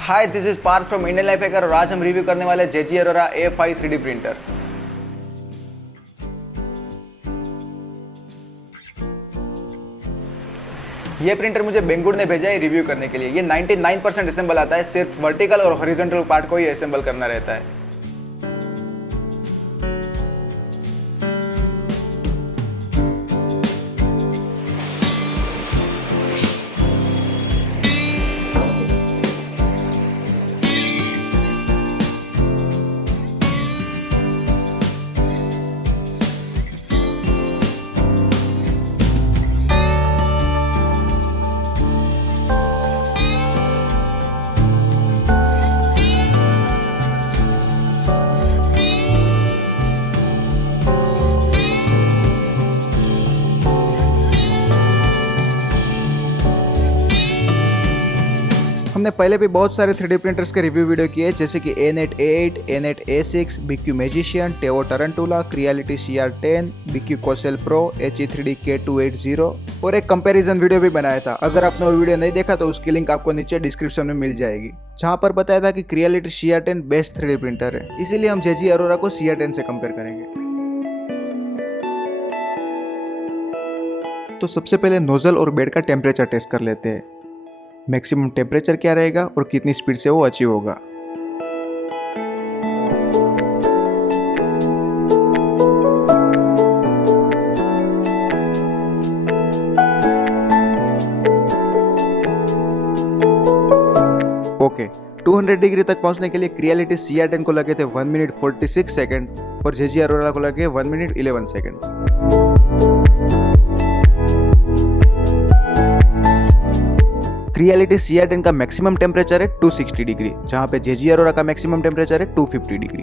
Hi, this is Parth from Indian Life Hacker और आज हम रिव्यू करने वाले JGAURORA A5 3D प्रिंटर। ये प्रिंटर मुझे बेंगुर ने भेजा है रिव्यू करने के लिए। ये 99% असेंबल आता है, सिर्फ वर्टिकल और हॉरिजॉन्टल पार्ट को ही असेंबल करना रहता है। हमने पहले भी बहुत सारे 3D प्रिंटर्स के रिव्यू वीडियो किए, जैसे कि A-Net A8, A-Net A6, BQ Magician, Tevo Tarantula, Creality CR-10, BQ Cosel Pro, HE3D K280 और एक कंपैरिजन वीडियो भी बनाया था। अगर आपने वो वीडियो नहीं देखा तो उसकी लिंक आपको नीचे डिस्क्रिप्शन में मिल जाएगी, जहां पर बताया था कि Creality CR-10 best 3D printer है। इसीलिए हम JGAURORA को CR-10 से कंपेयर करेंगे। तो सबसे पहले नोजल और बेड का टेम्परेचर टेस्ट कर लेते हैं। मैक्सिमम टेम्परेचर क्या रहेगा और कितनी स्पीड से वो अचीव होगा। ओके, 200 डिग्री तक पहुंचने के लिए क्रिएलिटी CR-10 को लगे थे 1 मिनट 46 सेकेंड और JGAURORA को लगे 1 मिनट 11 सेकेंड्स। क्रिएलिटी CR-10 का मैक्सिमम टेम्परेचर है 260 डिग्री, जहां पे JGAURORA का मैक्सिमम टेम्परेचर है 250 डिग्री।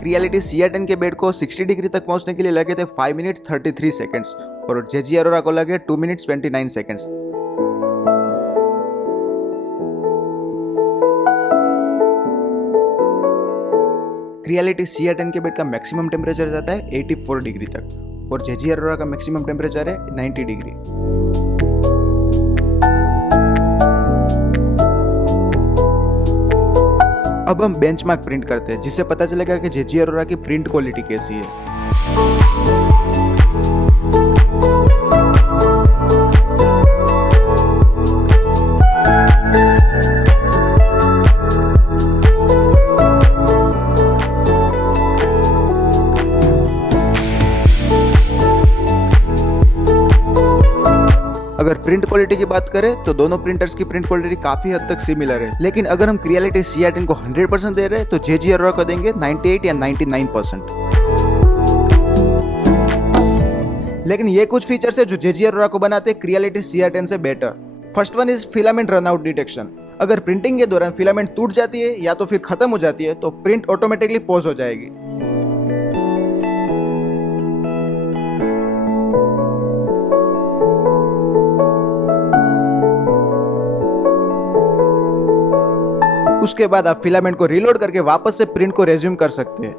क्रिएलिटी CR-10 के बेड को 60 डिग्री तक पहुंचने के लिए लगे थे 5 मिनट 33 सेकेंड्स और JGAURORA को लगे 2 मिनट 29 सेकेंड्स। क्रिएलिटी CR-10 के बेड का मैक्सिमम टेम्परेचर जाता है 84 डिग्री तक और JGAURORA का मैक्सिमम टेम्परेचर है 90 डिग्री। अब हम बेंचमार्क प्रिंट करते हैं, जिससे पता चलेगा कि JGAURORA की प्रिंट क्वालिटी कैसी है। अगर प्रिंट क्वालिटी की बात करें तो दोनों प्रिंटर्स की प्रिंट क्वालिटी काफी हद तक सिमिलर है, लेकिन अगर हम क्रिएलिटी CR-10 को 100% दे रहे हैं तो JGAURORA को देंगे 98 या 99%। लेकिन ये कुछ फीचर्स है जो JGAURORA को बनाते हैं क्रिएलिटी CR-10 से better. First one is filament runout detection. अगर प्रिंटिंग के दौरान फिलामेंट टूट जाती है या तो फिर खत्म हो जाती है तो प्रिंट ऑटोमेटिकली पॉज हो जाएगी। उसके बाद आप फिलामेंट को रीलोड करके वापस से प्रिंट को रेज्यूम कर सकते हैं।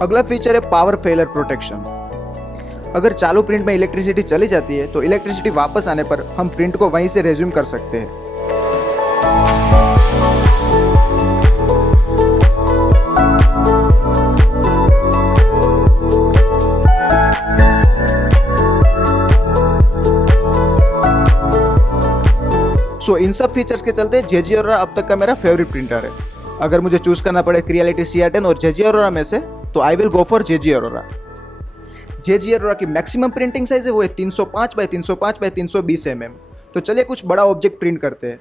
अगला फीचर है पावर फेलियर प्रोटेक्शन। अगर चालू प्रिंट में इलेक्ट्रिसिटी चली जाती है तो इलेक्ट्रिसिटी वापस आने पर हम प्रिंट को वहीं से रेज्यूम कर सकते हैं। इन सब फीचर्स के चलते JGAURORA अब तक का मेरा फेवरेट प्रिंटर है। अगर मुझे चूज करना पड़े क्रिएलिटी CR-10 और JGAURORA में से तो I will go for JGAURORA। JGAURORA की मैक्सिमम प्रिंटिंग साइज है वो है 305 बाय 305 बाय 320 mm। तो चलिए कुछ बड़ा ऑब्जेक्ट प्रिंट करते हैं।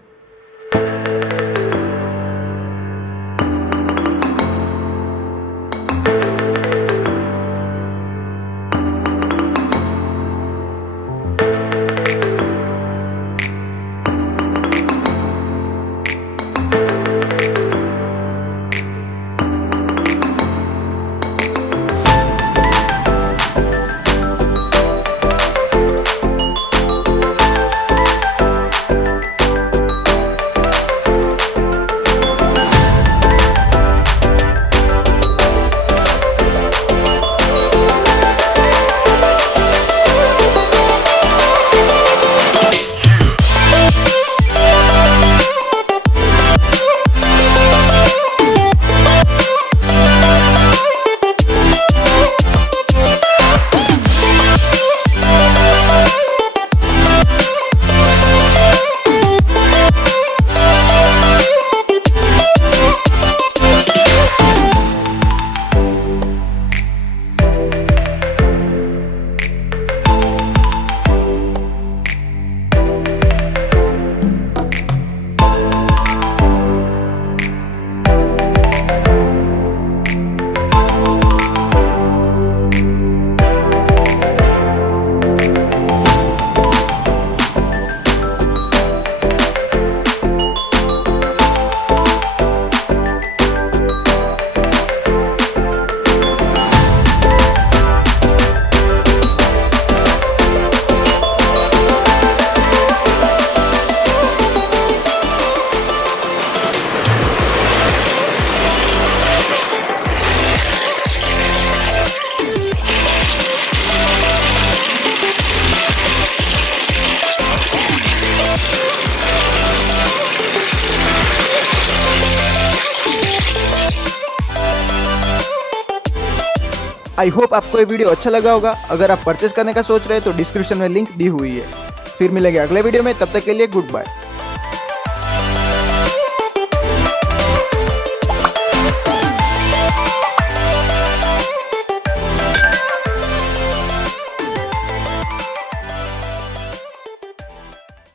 आई होप आपको ये वीडियो अच्छा लगा होगा। अगर आप परचेस करने का सोच रहे हैं तो डिस्क्रिप्शन में लिंक दी हुई है। फिर मिलेंगे अगले वीडियो में, तब तक के लिए गुड बाय।